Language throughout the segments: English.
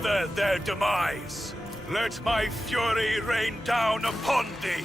together their demise. Let my fury rain down upon thee.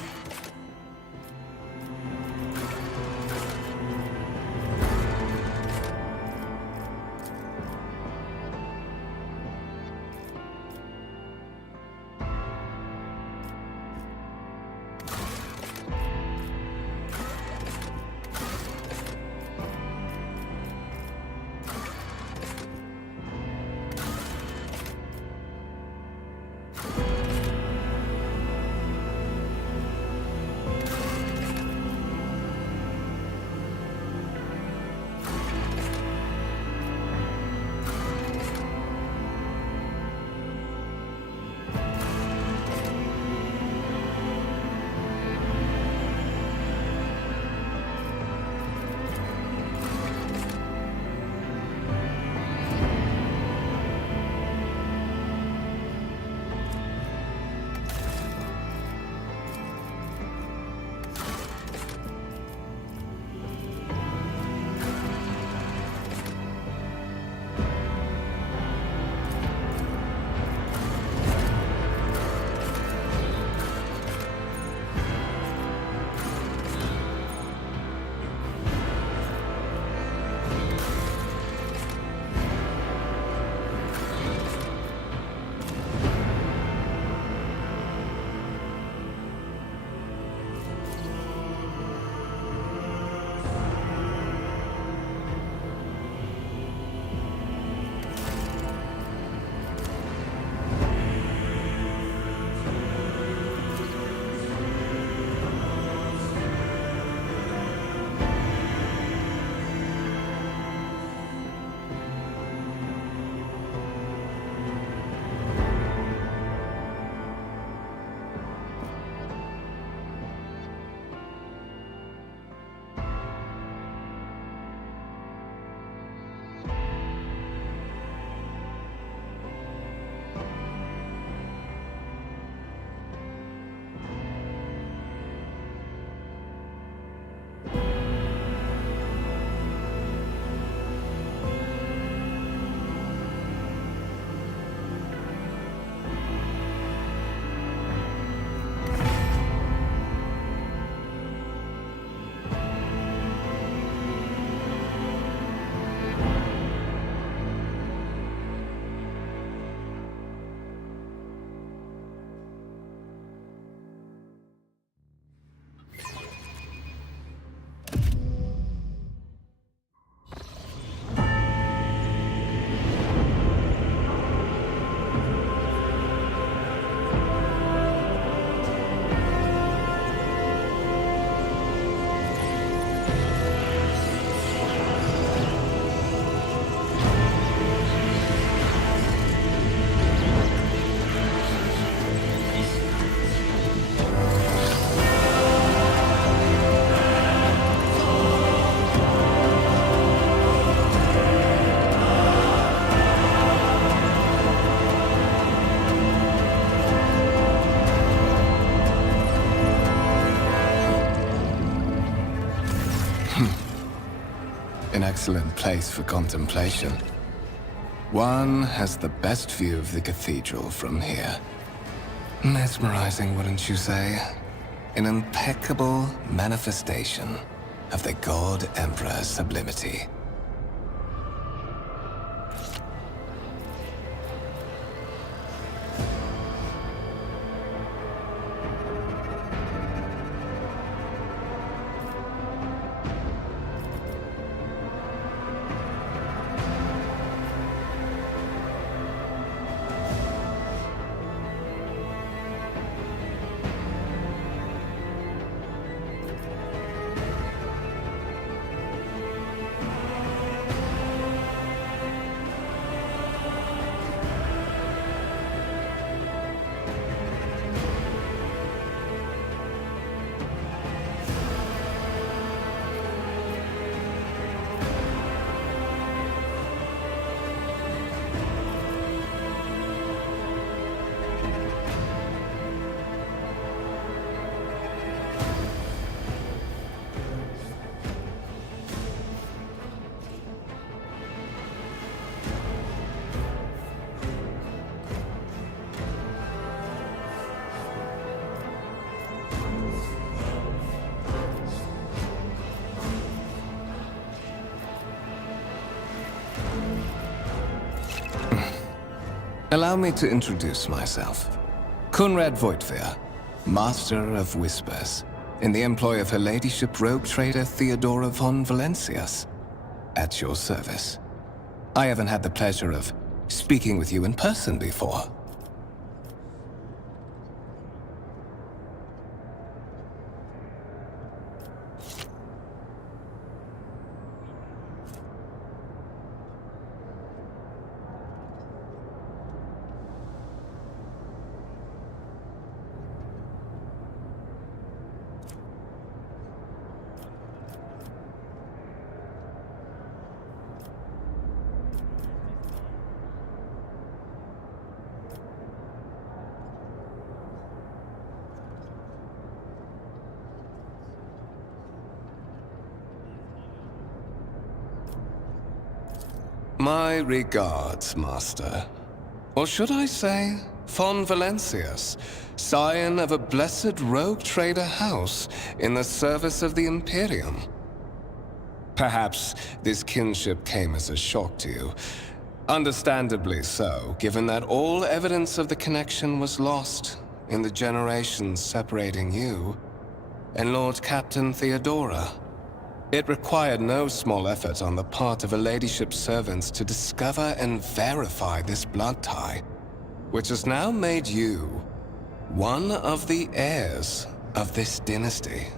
An excellent place for contemplation. One has the best view of the cathedral from here. Mesmerizing, wouldn't you say? An impeccable manifestation of the God Emperor's sublimity. Allow me to introduce myself. Kunrad Voitvir, Master of Whispers, in the employ of Her Ladyship Rogue Trader Theodora von Valencius. At your service. I haven't had the pleasure of speaking with you in person before. My regards, Master. Or should I say, von Valencius, scion of a blessed rogue trader house in the service of the Imperium. Perhaps this kinship came as a shock to you. Understandably so, given that all evidence of the connection was lost in the generations separating you and Lord Captain Theodora. It required no small effort on the part of Her Ladyship's servants to discover and verify this blood tie, which has now made you one of the heirs of this dynasty.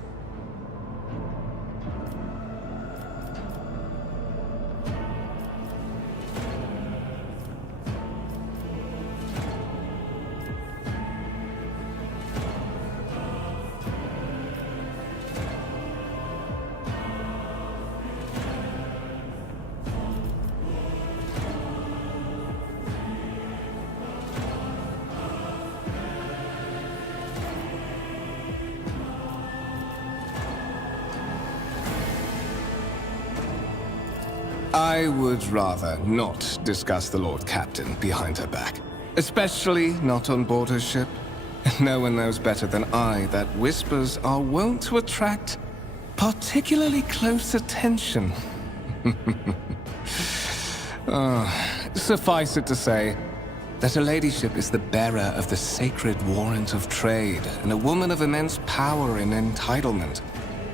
I would rather not discuss the Lord Captain behind her back. Especially not on board her ship. No one knows better than I that whispers are wont to attract particularly close attention. Suffice it to say that Her Ladyship is the bearer of the sacred warrant of trade and a woman of immense power and entitlement.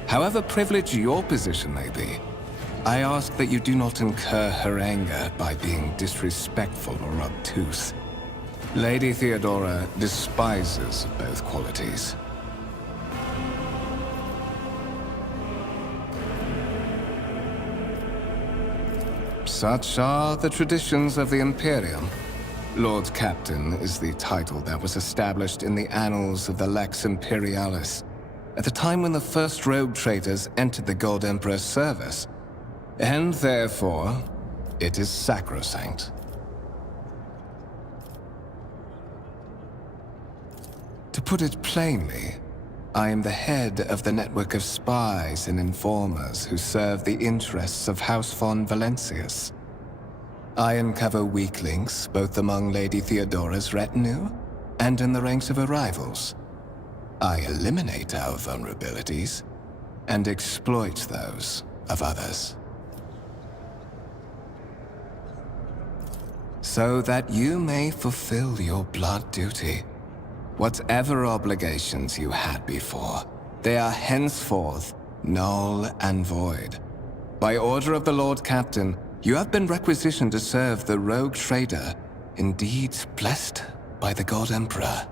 However privileged your position may be, I ask that you do not incur her anger by being disrespectful or obtuse. Lady Theodora despises both qualities. Such are the traditions of the Imperium. Lord Captain is the title that was established in the annals of the Lex Imperialis at the time when the first rogue traders entered the Gold Emperor's service. And therefore, it is sacrosanct. To put it plainly, I am the head of the network of spies and informers who serve the interests of House von Valencius. I uncover weak links both among Lady Theodora's retinue and in the ranks of her rivals. I eliminate our vulnerabilities and exploit those of others. So that you may fulfill your blood duty. Whatever obligations you had before, they are henceforth null and void. By order of the Lord Captain, you have been requisitioned to serve the rogue trader, indeed blessed by the God Emperor.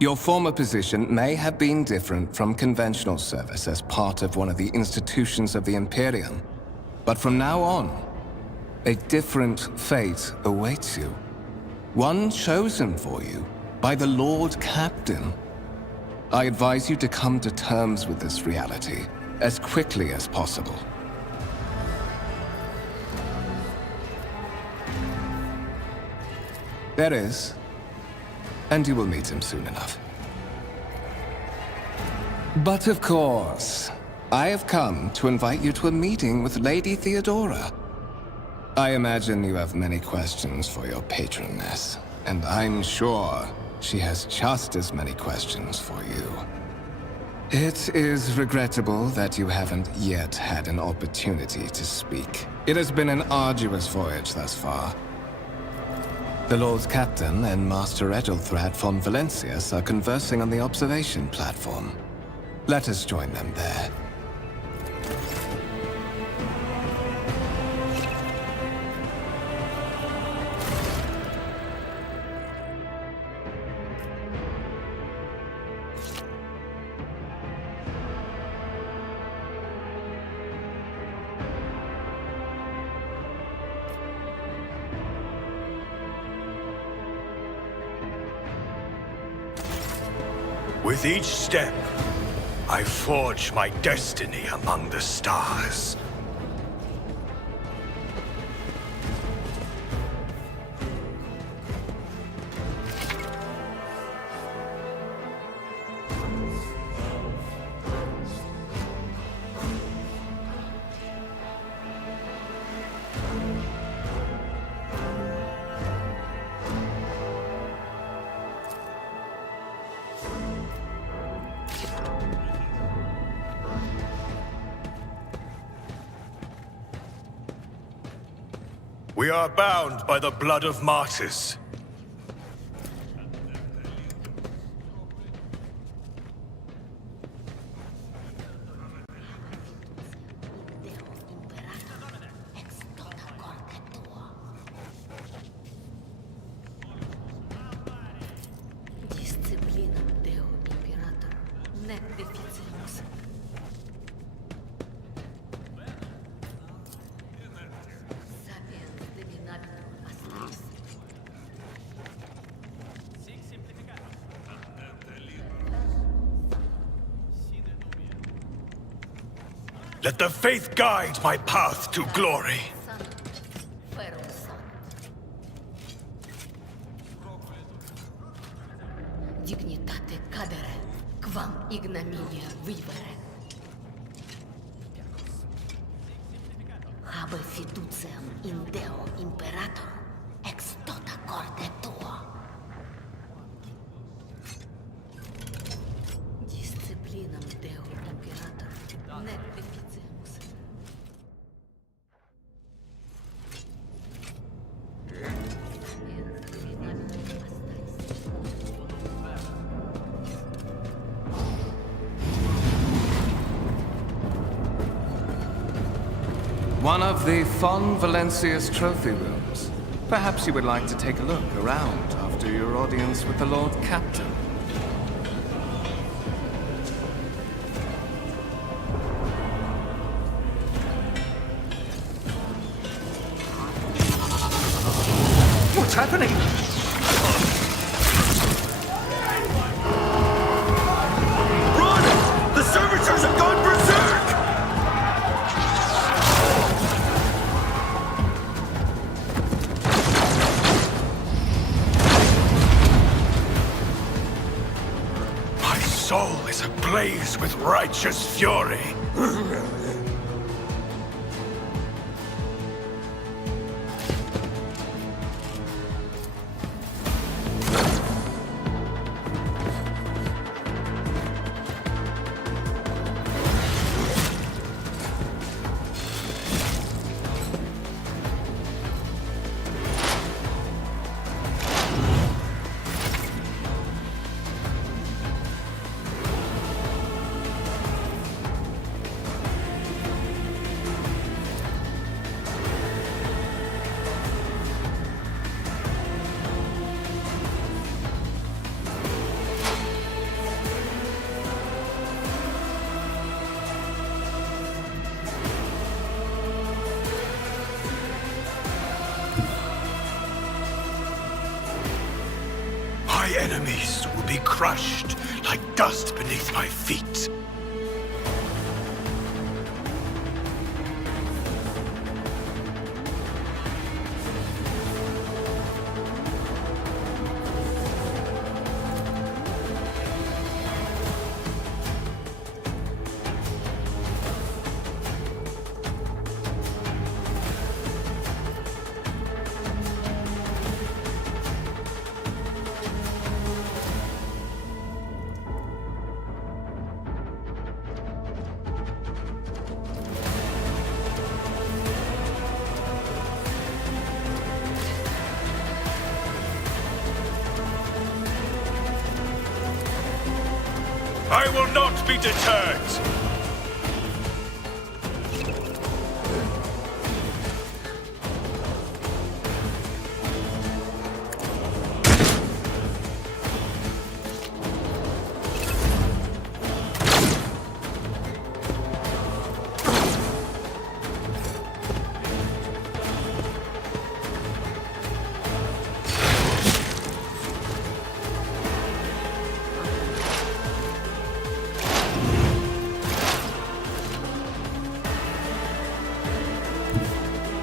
Your former position may have been different from conventional service as part of one of the institutions of the Imperium, but from now on, a different fate awaits you. One chosen for you by the Lord Captain. I advise you to come to terms with this reality as quickly as possible. There is, and you will meet him soon enough. But of course, I have come to invite you to a meeting with Lady Theodora. I imagine you have many questions for your patroness, and I'm sure she has just as many questions for you. It is regrettable that you haven't yet had an opportunity to speak. It has been an arduous voyage thus far. The Lord's Captain and Master Ethelthrat von Valencius are conversing on the observation platform. Let us join them there. With each step, I forge my destiny among the stars. We are bound by the blood of martyrs. Let the faith guide my path to glory. Dignitate cadere, quam ignominia vivere. Habe fiduciam in Deo Imperator, ex tota corde tua. Disciplinam Deo Imperator, nec deficimus. One of the Von Valencius trophy rooms. Perhaps you would like to take a look around after your audience with the Lord Captain. What's happening? Run! The servitors have gone berserk! My soul is ablaze with righteous fury. My enemies will be crushed like dust beneath my feet. I will not be deterred!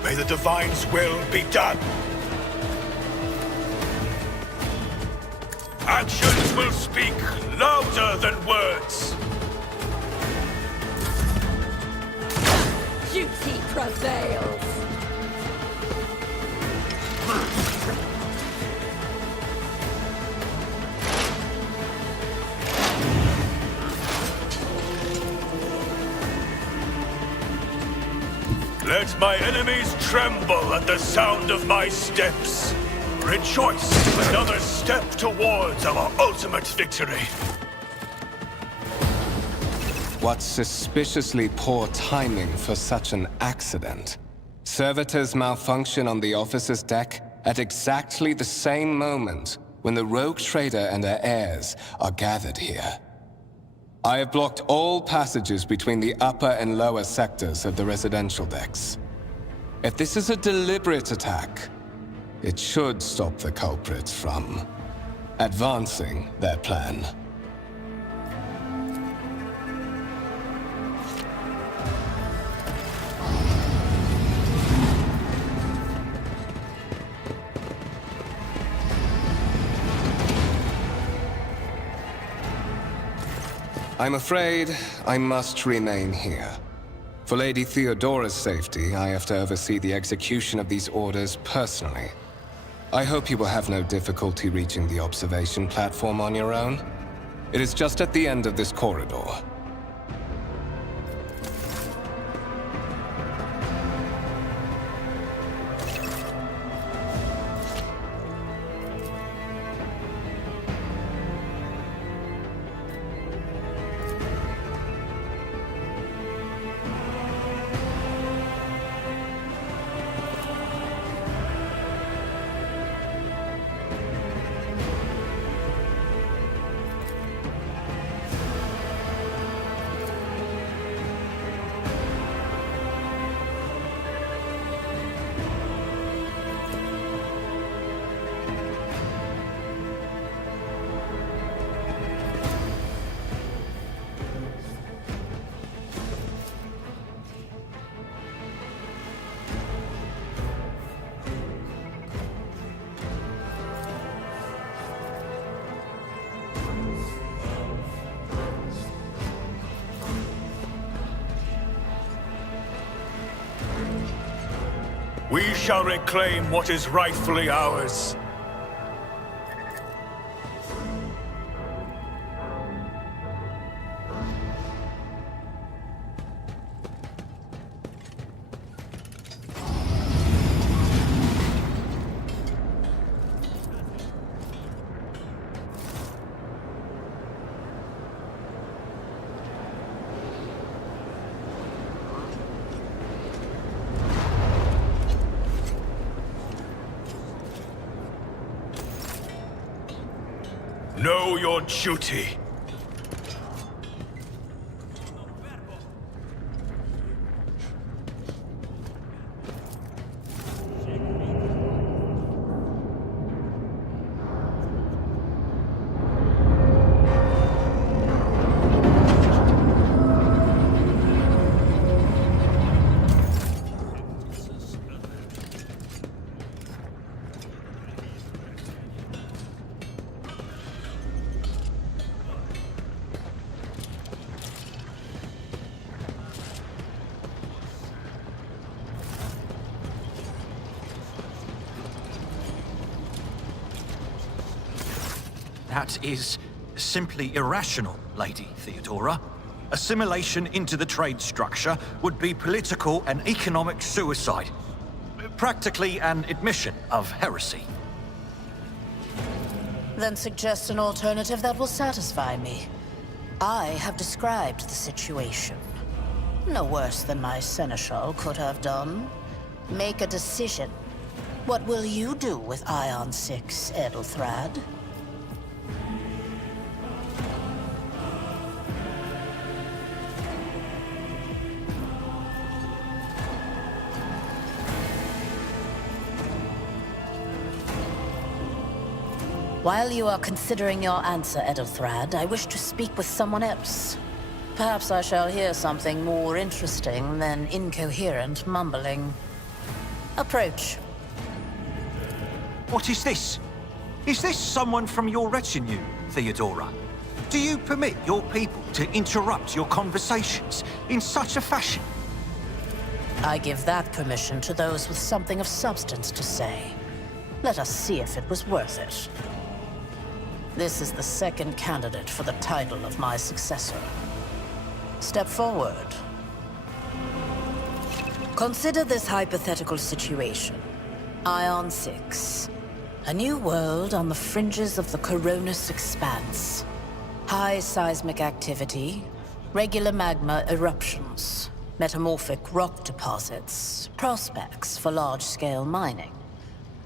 May the Divine's will be done. Actions will speak louder than words. Duty prevails. Let my enemies tremble at the sound of my steps. Rejoice, another step towards our ultimate victory. What suspiciously poor timing for such an accident. Servitors malfunction on the officer's deck at exactly the same moment when the rogue trader and her heirs are gathered here. I have blocked all passages between the upper and lower sectors of the residential decks. If this is a deliberate attack, it should stop the culprits from advancing their plan. I'm afraid I must remain here. For Lady Theodora's safety, I have to oversee the execution of these orders personally. I hope you will have no difficulty reaching the observation platform on your own. It is just at the end of this corridor. We shall reclaim what is rightfully ours. Know your duty. That is simply irrational, Lady Theodora. Assimilation into the trade structure would be political and economic suicide. Practically an admission of heresy. Then suggest an alternative that will satisfy me. I have described the situation. No worse than my seneschal could have done. Make a decision. What will you do with Ion 6, Edelthrad? While you are considering your answer, Edelthrad, I wish to speak with someone else. Perhaps I shall hear something more interesting than incoherent mumbling. Approach. What is this? Is this someone from your retinue, Theodora? Do you permit your people to interrupt your conversations in such a fashion? I give that permission to those with something of substance to say. Let us see if it was worth it. This is the second candidate for the title of my successor. Step forward. Consider this hypothetical situation. Ion 6. A new world on the fringes of the Coronis Expanse. High seismic activity, regular magma eruptions, metamorphic rock deposits, prospects for large-scale mining.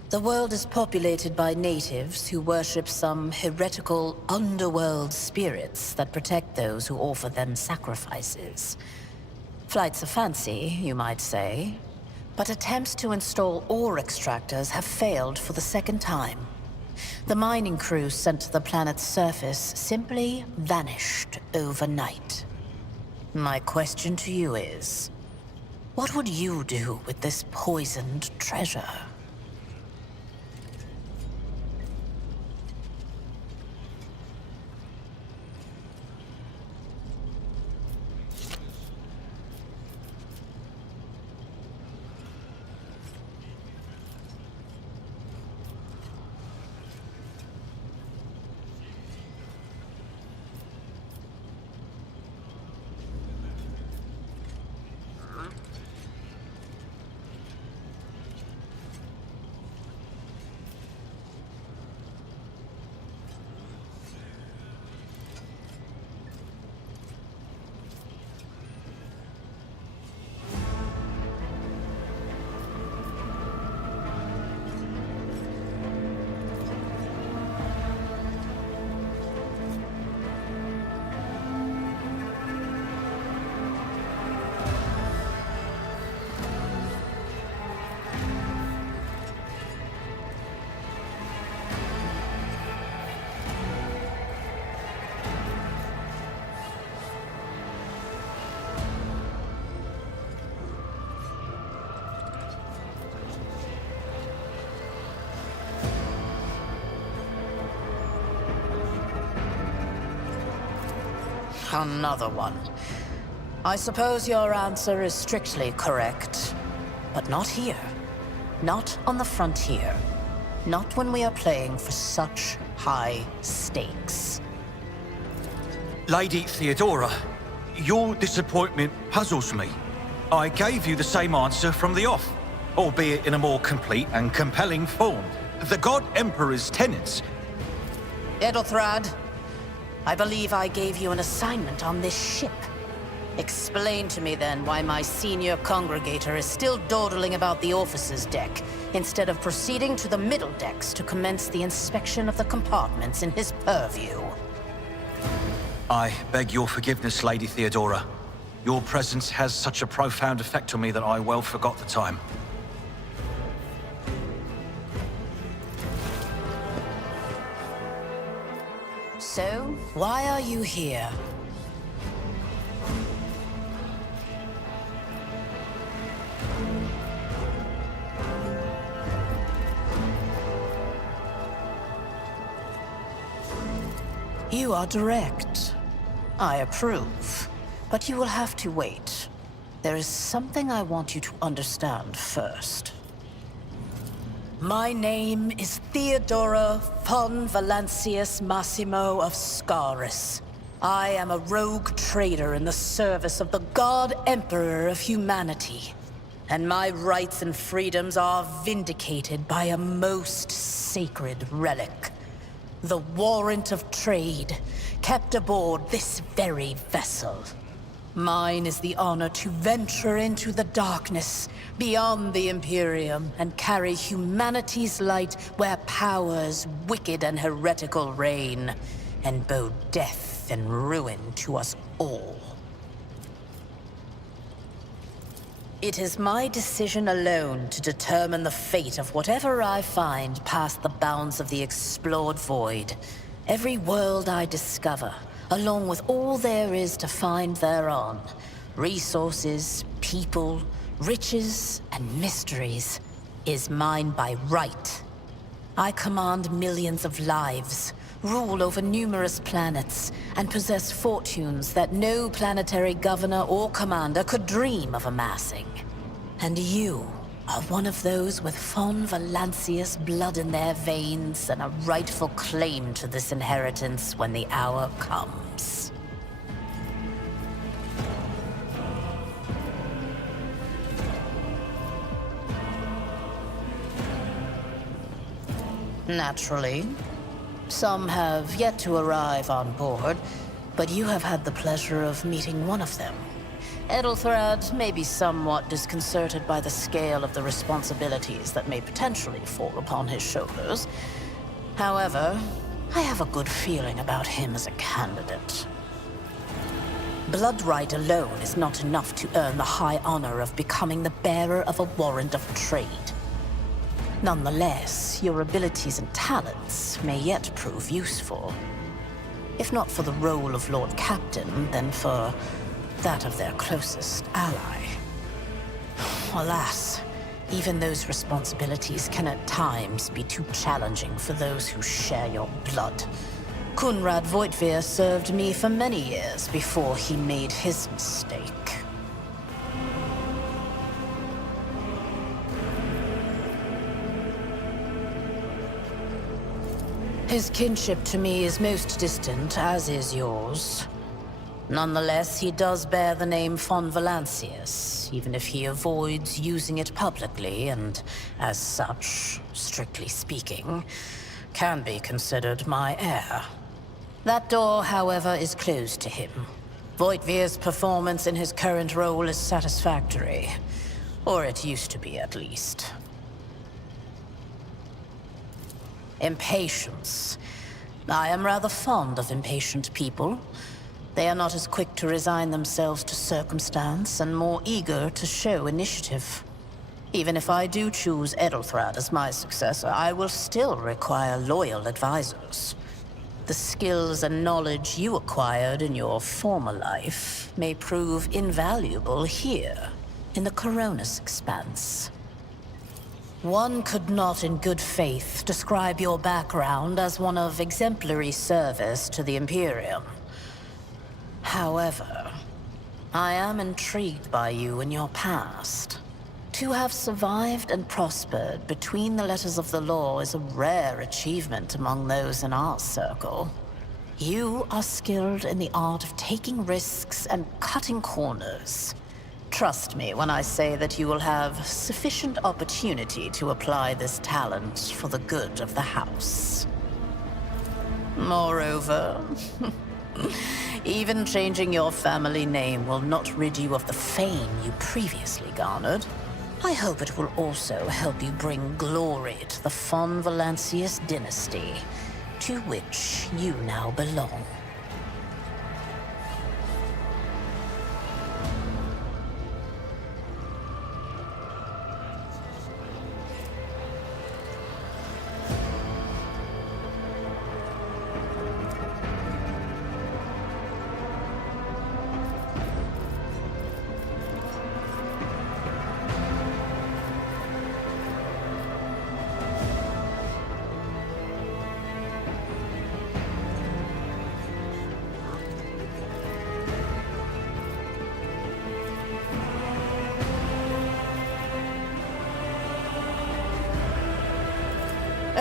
The world is populated by natives who worship some heretical underworld spirits that protect those who offer them sacrifices. Flights of fancy, you might say, but attempts to install ore extractors have failed for the second time. The mining crews sent to the planet's surface simply vanished overnight. My question to you is, what would you do with this poisoned treasure? Another one. I suppose your answer is strictly correct. But not here. Not on the frontier. Not when we are playing for such high stakes. Lady Theodora, your disappointment puzzles me. I gave you the same answer from the off, albeit in a more complete and compelling form. The God Emperor's tenets. Edelthrad, I believe I gave you an assignment on this ship. Explain to me then why my senior congregator is still dawdling about the officer's deck, instead of proceeding to the middle decks to commence the inspection of the compartments in his purview. I beg your forgiveness, Lady Theodora. Your presence has such a profound effect on me that I well forgot the time. So, why are you here? You are direct. I approve. But you will have to wait. There is something I want you to understand first. My name is Theodora von Valancius Massimo of Scaris. I am a rogue trader in the service of the God Emperor of humanity. And my rights and freedoms are vindicated by a most sacred relic. The warrant of trade, kept aboard this very vessel. Mine is the honor to venture into the darkness, beyond the Imperium, and carry humanity's light where powers wicked and heretical reign, and bow death and ruin to us all. It is my decision alone to determine the fate of whatever I find past the bounds of the explored void. Every world I discover, along with all there is to find thereon. Resources, people, riches, and mysteries, is mine by right. I command millions of lives, rule over numerous planets, and possess fortunes that no planetary governor or commander could dream of amassing. And you are one of those with Fon Valancius blood in their veins and a rightful claim to this inheritance when the hour comes. Naturally. Some have yet to arrive on board, but you have had the pleasure of meeting one of them. Edelthrad may be somewhat disconcerted by the scale of the responsibilities that may potentially fall upon his shoulders. However, I have a good feeling about him as a candidate. Blood right alone is not enough to earn the high honor of becoming the bearer of a warrant of trade. Nonetheless, your abilities and talents may yet prove useful. If not for the role of Lord Captain, then for that of their closest ally. Alas, even those responsibilities can at times be too challenging for those who share your blood. Kunrad Voitvir served me for many years before he made his mistake. His kinship to me is most distant, as is yours. Nonetheless, he does bear the name Fon Valancius, even if he avoids using it publicly, and as such, strictly speaking, can be considered my heir. That door, however, is closed to him. Voitvir's performance in his current role is satisfactory. Or it used to be, at least. Impatience. I am rather fond of impatient people. They are not as quick to resign themselves to circumstance and more eager to show initiative. Even if I do choose Edelthrad as my successor, I will still require loyal advisors. The skills and knowledge you acquired in your former life may prove invaluable here, in the Coronis Expanse. One could not in good faith describe your background as one of exemplary service to the Imperium. However, I am intrigued by you and your past. To have survived and prospered between the letters of the law is a rare achievement among those in our circle. You are skilled in the art of taking risks and cutting corners. Trust me when I say that you will have sufficient opportunity to apply this talent for the good of the house. Moreover, even changing your family name will not rid you of the fame you previously garnered. I hope it will also help you bring glory to the Fon Valancius dynasty, to which you now belong.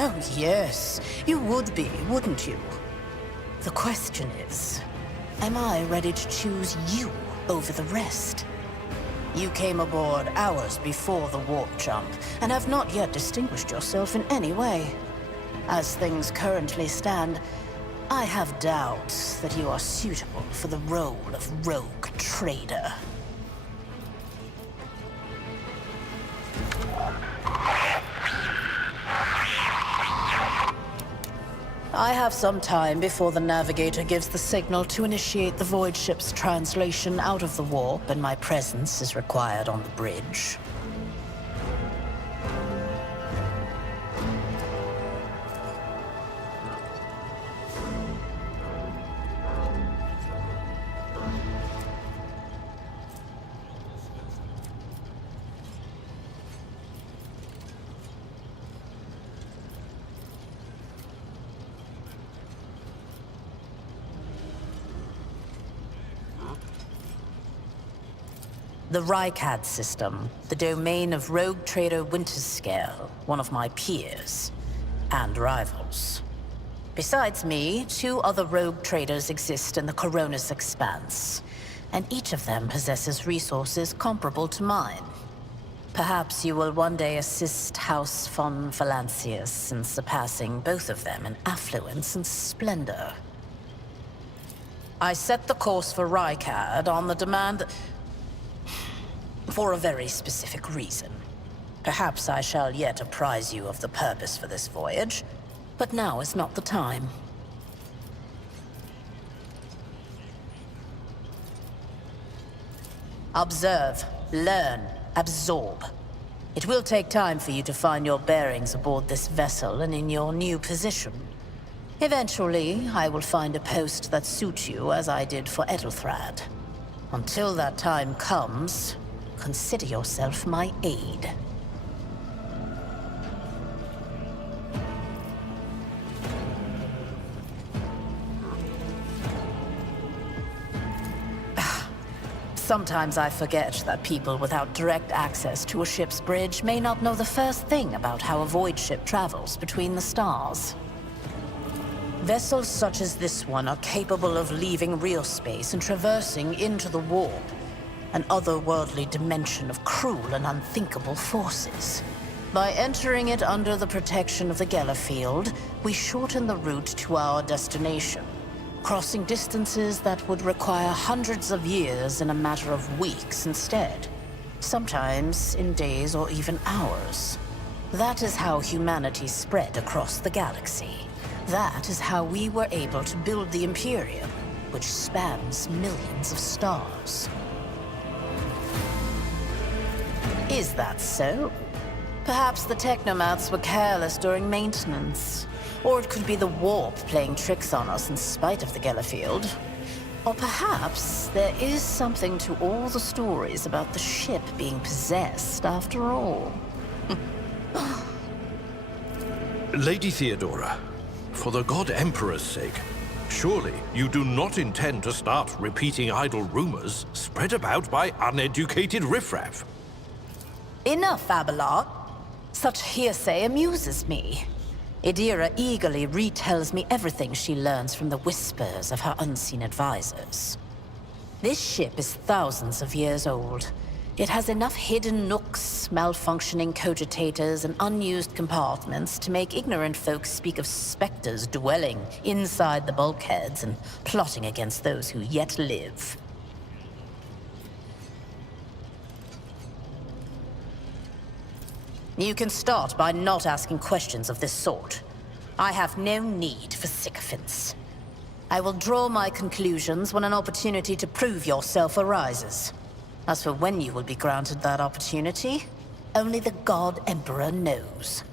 Oh, yes. You would be, wouldn't you? The question is, am I ready to choose you over the rest? You came aboard hours before the warp jump, and have not yet distinguished yourself in any way. As things currently stand, I have doubts that you are suitable for the role of rogue trader. I have some time before the navigator gives the signal to initiate the void ship's translation out of the warp, and my presence is required on the bridge. The Rykad system, the domain of rogue trader Winterscale, one of my peers, and rivals. Besides me, 2 other rogue traders exist in the Coronis Expanse, and each of them possesses resources comparable to mine. Perhaps you will one day assist House von Valancius in surpassing both of them in affluence and splendor. I set the course for Rykad on the demand for a very specific reason. Perhaps I shall yet apprise you of the purpose for this voyage, but now is not the time. Observe, learn, absorb. It will take time for you to find your bearings aboard this vessel and in your new position. Eventually, I will find a post that suits you as I did for Ethelthrad. Until that time comes, consider yourself my aide. Sometimes I forget that people without direct access to a ship's bridge may not know the first thing about how a void ship travels between the stars. Vessels such as this one are capable of leaving real space and traversing into the warp, an otherworldly dimension of cruel and unthinkable forces. By entering it under the protection of the Gellerfield, we shorten the route to our destination, crossing distances that would require hundreds of years in a matter of weeks instead, sometimes in days or even hours. That is how humanity spread across the galaxy. That is how we were able to build the Imperium, which spans millions of stars. Is that so? Perhaps the technomats were careless during maintenance. Or it could be the warp playing tricks on us in spite of the Gellerfield. Or perhaps there is something to all the stories about the ship being possessed after all. Lady Theodora, for the God Emperor's sake, surely you do not intend to start repeating idle rumors spread about by uneducated riffraff. Enough, Abelard. Such hearsay amuses me. Idira eagerly retells me everything she learns from the whispers of her unseen advisors. This ship is thousands of years old. It has enough hidden nooks, malfunctioning cogitators, and unused compartments to make ignorant folks speak of specters dwelling inside the bulkheads and plotting against those who yet live. You can start by not asking questions of this sort. I have no need for sycophants. I will draw my conclusions when an opportunity to prove yourself arises. As for when you will be granted that opportunity, only the God Emperor knows.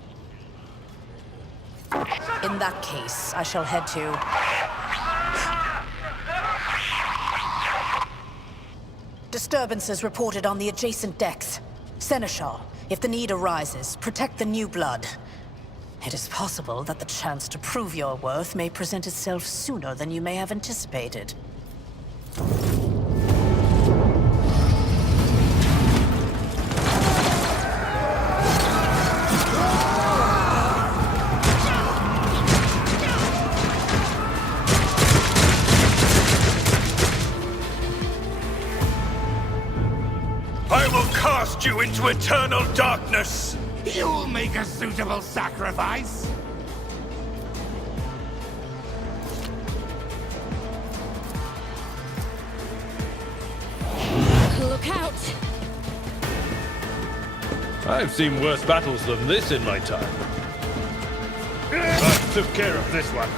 In that case, I shall head to... Disturbances reported on the adjacent decks. Seneschal, if the need arises, protect the new blood. It is possible that the chance to prove your worth may present itself sooner than you may have anticipated. I will cast you into eternal darkness! You'll make a suitable sacrifice. out! I've seen worse battles than this in my time. I took care of this one.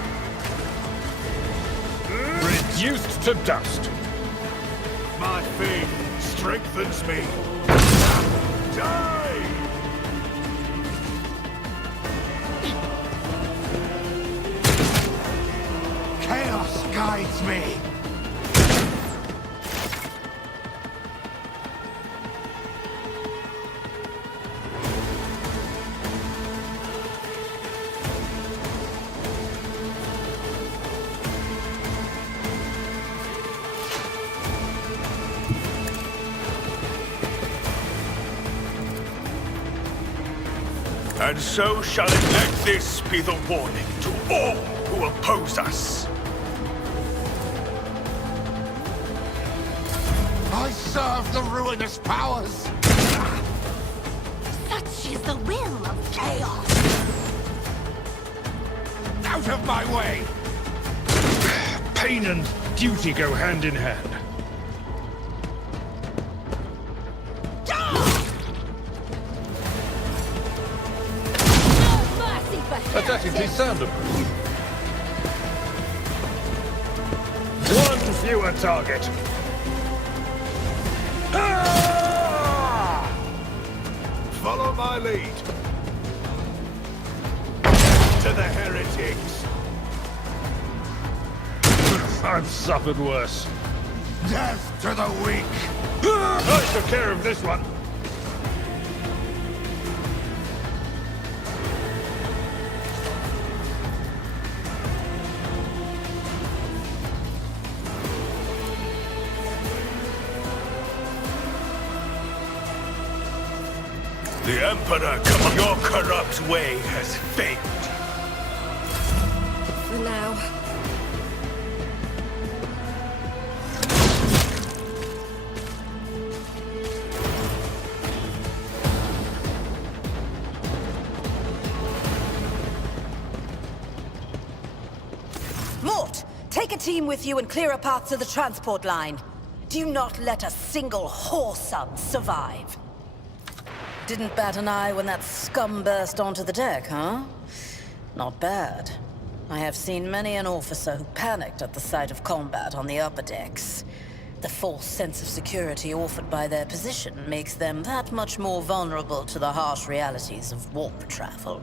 Reduced to dust. My faith strengthens me. Die! Chaos guides me. And so shall it let this be the warning to all who oppose us. I serve the ruinous powers. Such is the will of chaos. Out of my way! Pain and duty go hand in hand. No mercy for That's actually heretics! sound. One fewer target. Follow my lead. To the heretics. I've suffered worse. Death to the weak. I took care of this one. The Emperor, your corrupt way has failed. For now. Mort, take a team with you and clear a path to the transport line. Do not let a single whoreson survive. Didn't bat an eye when that scum burst onto the deck, huh? Not bad. I have seen many an officer who panicked at the sight of combat on the upper decks. The false sense of security offered by their position makes them that much more vulnerable to the harsh realities of warp travel.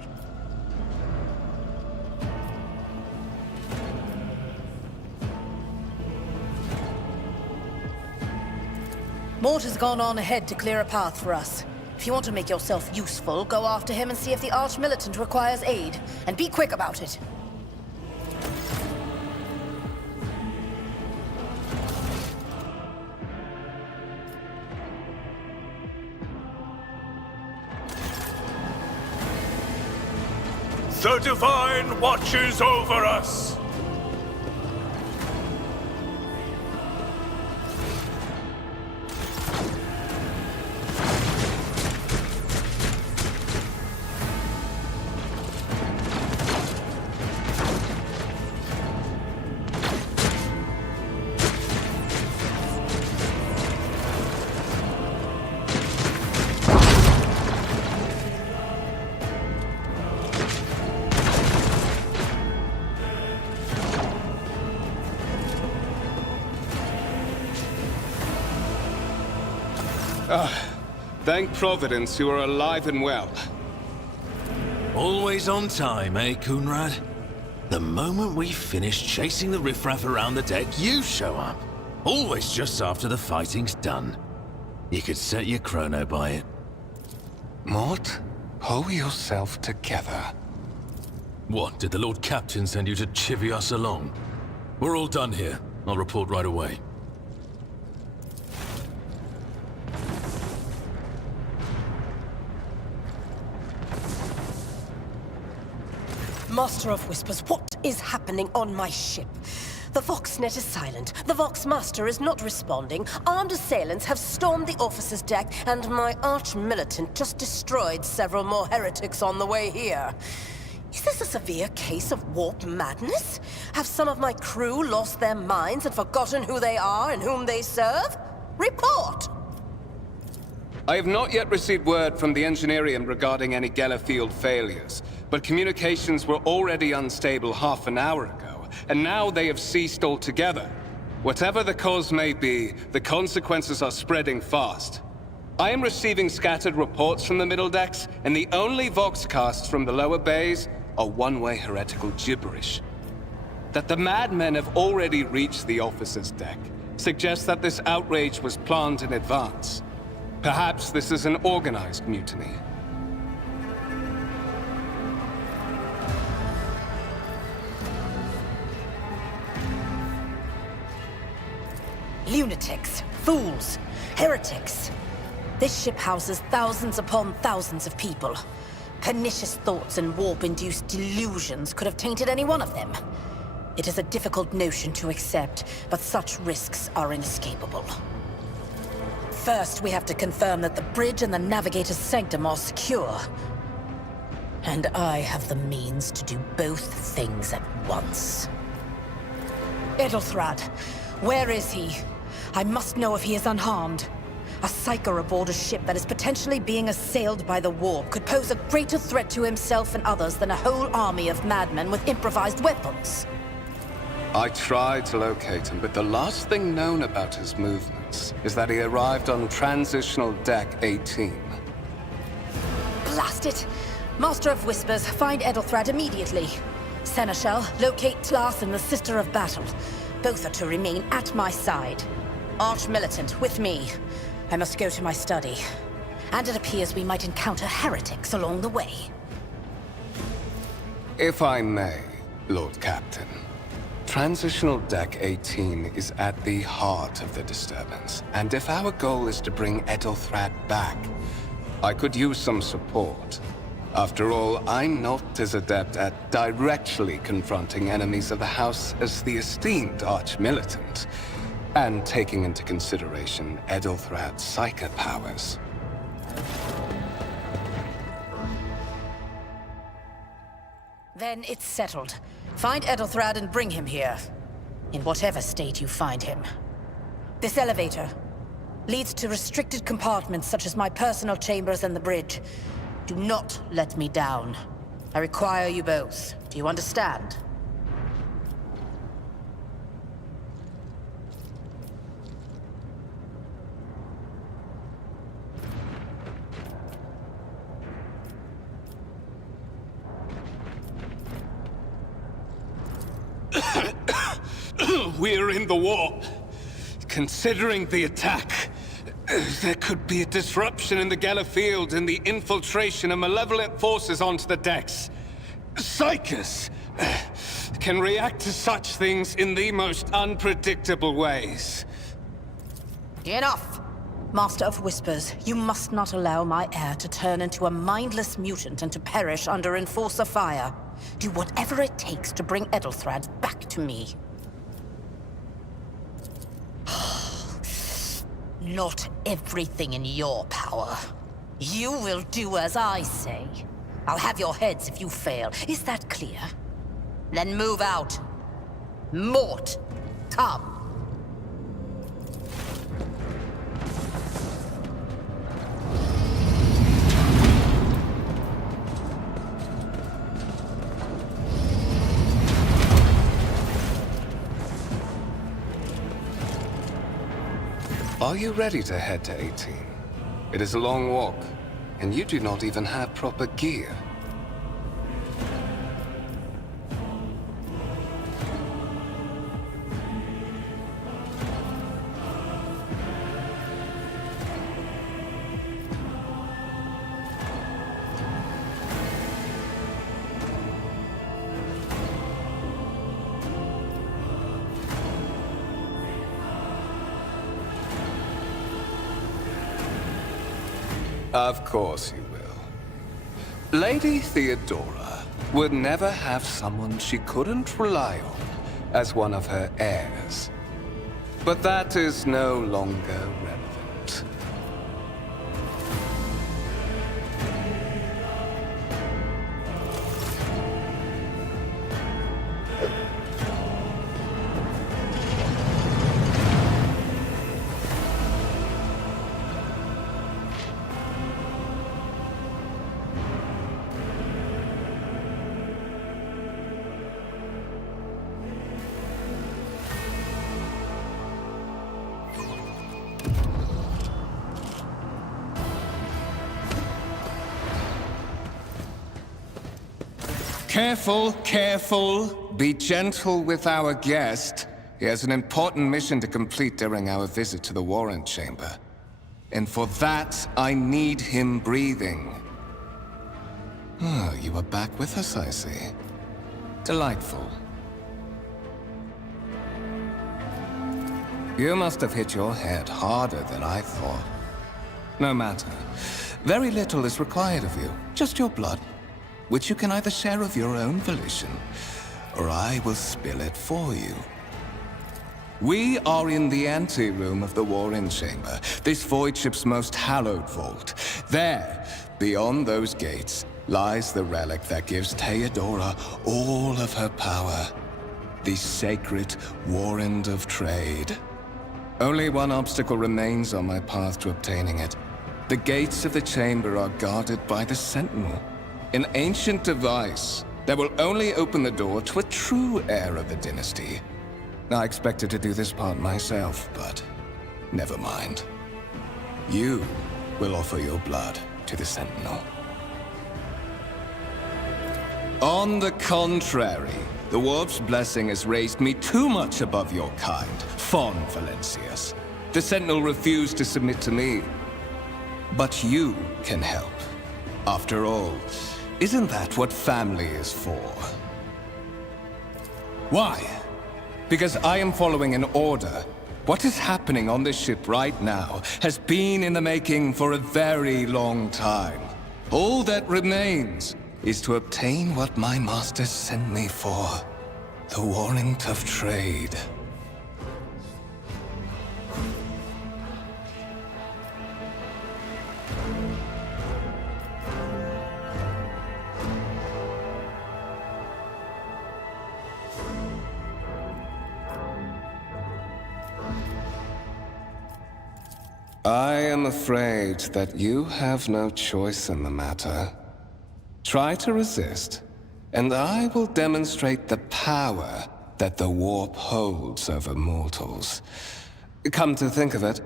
Mort has gone on ahead to clear a path for us. If you want to make yourself useful, go after him and see if the Arch-Militant requires aid. And be quick about it. The Divine watches over us. Thank Providence you are alive and well. Always on time, eh, Coonrad? The moment we finish chasing the riffraff around the deck, you show up. Always just after the fighting's done. You could set your chrono by it. Mort, pull yourself together. What, did the Lord Captain send you to chivvy us along? We're all done here. I'll report right away. Master of Whispers, what is happening on my ship? The Voxnet is silent. The Voxmaster is not responding. Armed assailants have stormed the officer's deck, and my arch-militant just destroyed several more heretics on the way here. Is this a severe case of warp madness? Have some of my crew lost their minds and forgotten who they are and whom they serve? Report! I have not yet received word from the Engineerium regarding any Geller field failures, but communications were already unstable half an hour ago, and now they have ceased altogether. Whatever the cause may be, the consequences are spreading fast. I am receiving scattered reports from the middle decks, and the only voxcasts from the lower bays are one-way heretical gibberish. That the madmen have already reached the officer's deck suggests that this outrage was planned in advance. Perhaps this is an organized mutiny. Lunatics, fools, heretics. This ship houses thousands upon thousands of people. Pernicious thoughts and warp-induced delusions could have tainted any one of them. It is a difficult notion to accept, but such risks are inescapable. First, we have to confirm that the bridge and the Navigator's Sanctum are secure. And I have the means to do both things at once. Edelthrad, where is he? I must know if he is unharmed. A psyker aboard a ship that is potentially being assailed by the warp could pose a greater threat to himself and others than a whole army of madmen with improvised weapons. I tried to locate him, but the last thing known about his movements is that he arrived on Transitional Deck 18. Blast it! Master of Whispers, find Edelthrad immediately. Seneschal, locate Tlas and the Sister of Battle. Both are to remain at my side. Arch-Militant, with me. I must go to my study. And it appears we might encounter heretics along the way. If I may, Lord Captain. Transitional Deck 18 is at the heart of the disturbance, and if our goal is to bring Edelthrad back, I could use some support. After all, I'm not as adept at directly confronting enemies of the House as the esteemed Arch-Militant, and taking into consideration Edelthrad's psychic powers. Then it's settled. Find Edelthrad and bring him here. In whatever state you find him. This elevator leads to restricted compartments such as my personal chambers and the bridge. Do not let me down. I require you both. Do you understand? We're in the warp. Considering the attack, there could be a disruption in the Geller field and the infiltration of malevolent forces onto the decks. Psychers can react to such things in the most unpredictable ways. Enough! Master of Whispers, you must not allow my heir to turn into a mindless mutant and to perish under Enforcer fire. Do whatever it takes to bring Edelthrad back to me. Not everything in your power. You will do as I say. I'll have your heads if you fail. Is that clear? Then move out. Mort, come. Are you ready to head to 18? It is a long walk, and you do not even have proper gear. Of course you will. Lady Theodora would never have someone she couldn't rely on as one of her heirs. But that is no longer relevant. Careful, careful. Be gentle with our guest. He has an important mission to complete during our visit to the Warrant Chamber. And for that, I need him breathing. Oh, you are back with us, I see. Delightful. You must have hit your head harder than I thought. No matter. Very little is required of you. Just your blood, which you can either share of your own volition, or I will spill it for you. We are in the anteroom of the Warren Chamber, this void ship's most hallowed vault. There, beyond those gates, lies the relic that gives Theodora all of her power. The sacred Warrant of Trade. Only one obstacle remains on my path to obtaining it. The gates of the chamber are guarded by the Sentinel, an ancient device that will only open the door to a true heir of the dynasty. I expected to do this part myself, but never mind. You will offer your blood to the Sentinel. On the contrary, the Warp's blessing has raised me too much above your kind, Fon Valencius. The Sentinel refused to submit to me. But you can help. After all, isn't that what family is for? Why? Because I am following an order. What is happening on this ship right now has been in the making for a very long time. All that remains is to obtain what my masters sent me for. The Warrant of Trade. I am afraid that you have no choice in the matter. Try to resist, and I will demonstrate the power that the warp holds over mortals. Come to think of it,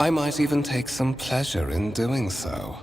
I might even take some pleasure in doing so.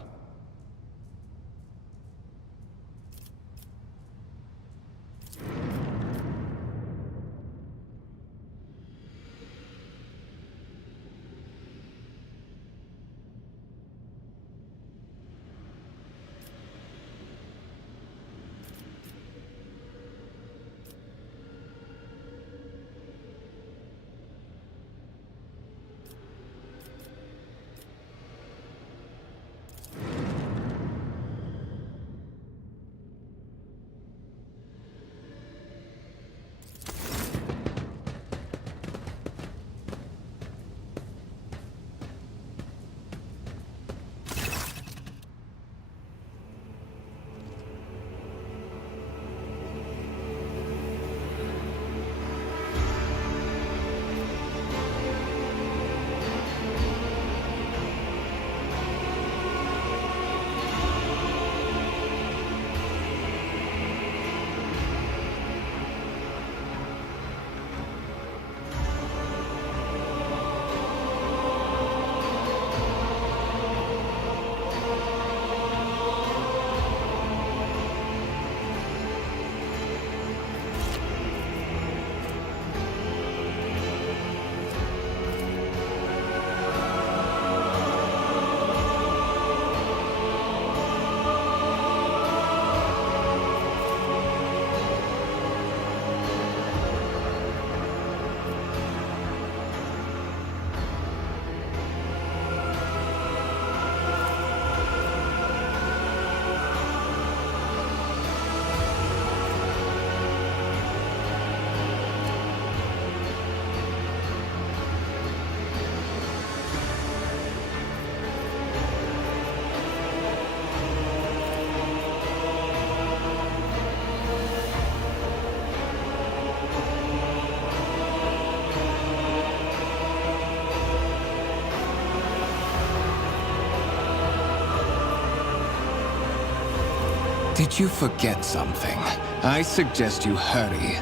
Did you forget something? I suggest you hurry.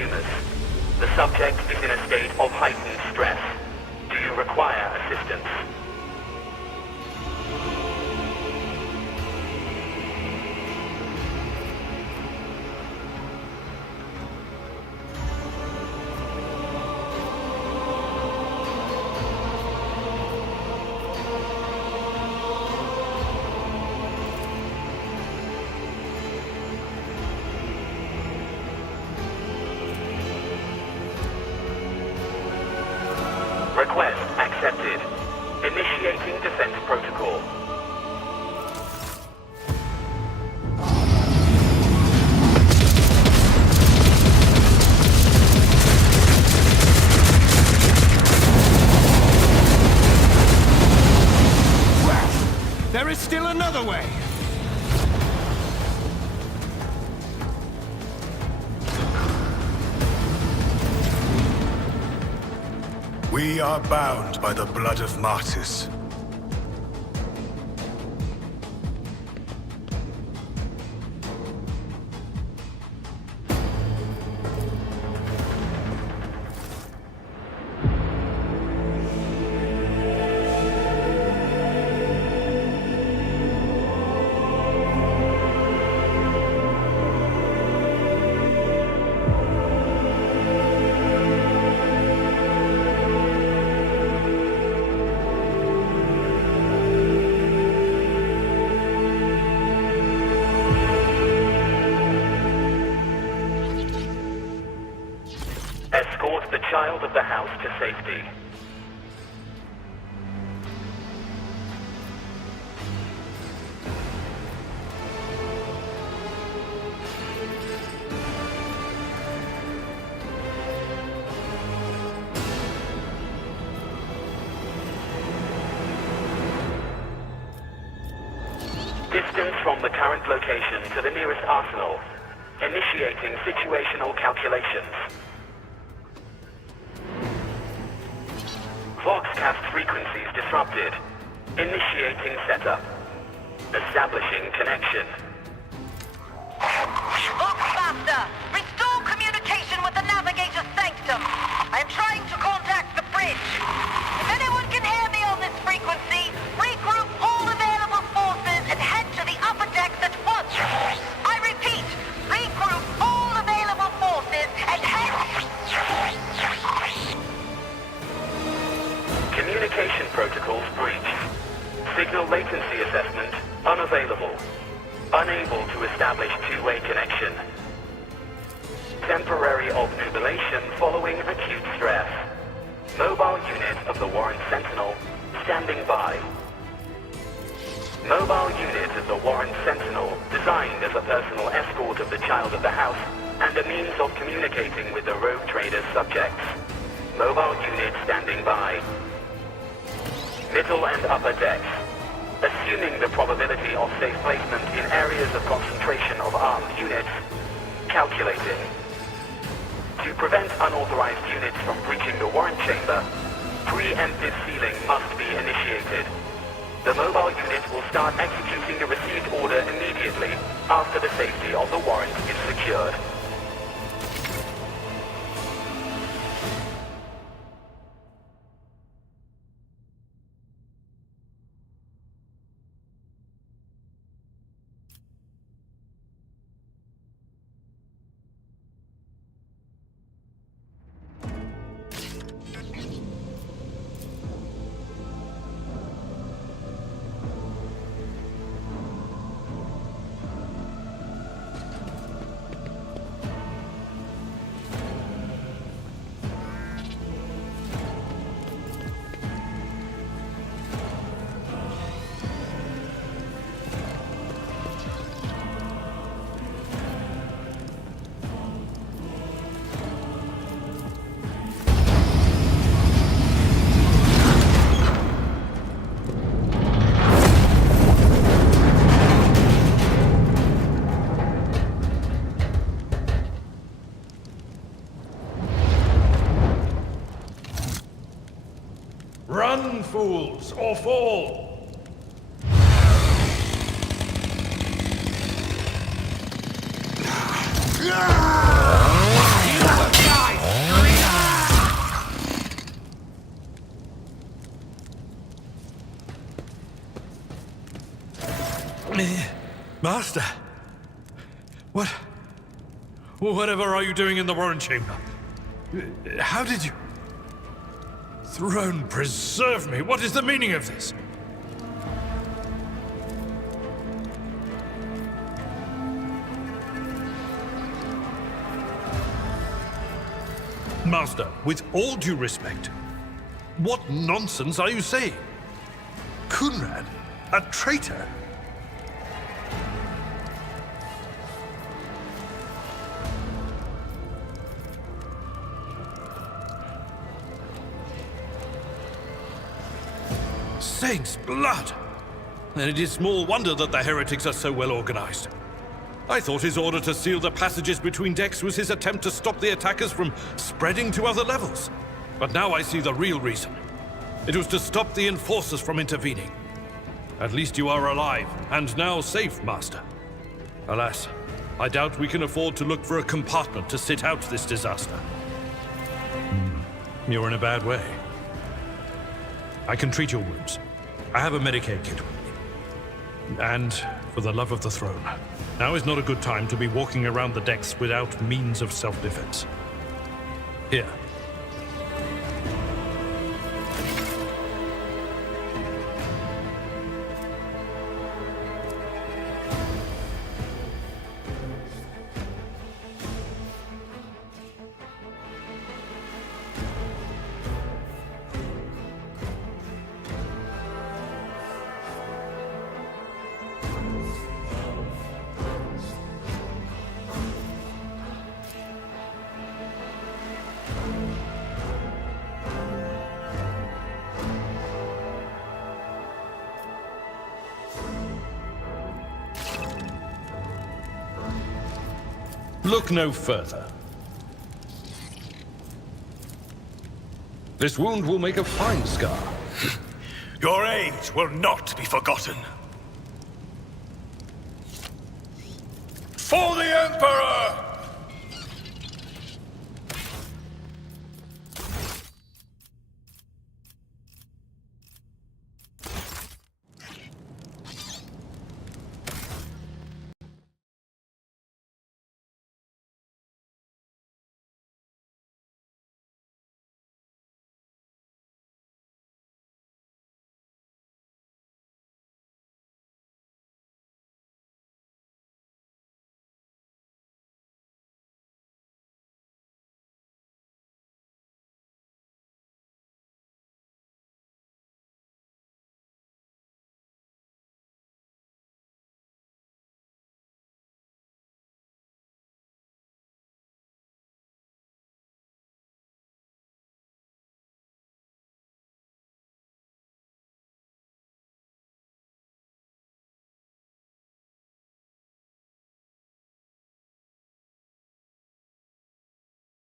tumors. The subject is in a state of heightened stress. Do you require assistance? Request accepted. Initiating defense protocol. There is still another way! We are bound by the blood of martyrs. Escort the child of the house to safety. Distance from the current location to the nearest arsenal. Initiating situational calculations. Voxcast frequencies disrupted. Initiating setup. Establishing connection. Voxmaster, restore communication with the Navigator's Sanctum. I am trying to contact the bridge. If anyone can hear me on this frequency, regroup all available forces and head to the upper decks at once. I repeat, regroup all available forces and head... Communication protocols breached. Signal latency assessment unavailable. Unable to establish two-way connection. Temporary obnubilation following acute stress. Mobile unit of the Warren Sentinel standing by. Mobile unit of the Warren Sentinel designed as a personal escort of the child of the house and a means of communicating with the rogue trader's subjects. Mobile unit standing by. Middle and upper decks. Assuming the probability of safe placement in areas of concentration of armed units. Calculating. To prevent unauthorized units from breaching the warrant chamber, preemptive sealing must be initiated. The mobile unit will start executing the received order immediately after the safety of the warrant is secured. Run, fools, or fall! Master! Whatever are you doing in the Warren Chamber? How did you... Throne preserve me! What is the meaning of this? Master, with all due respect, what nonsense are you saying? Kunrad? A traitor? Saints' blood! Then it is small wonder that the heretics are so well organized. I thought his order to seal the passages between decks was his attempt to stop the attackers from spreading to other levels. But now I see the real reason. It was to stop the enforcers from intervening. At least you are alive, and now safe, Master. Alas, I doubt we can afford to look for a compartment to sit out this disaster. You're in a bad way. I can treat your wounds. I have a Medicaid kit with me. And, for the love of the throne, now is not a good time to be walking around the decks without means of self-defense. Here. Look no further. This wound will make a fine scar. Your aid will not be forgotten. For the Emperor!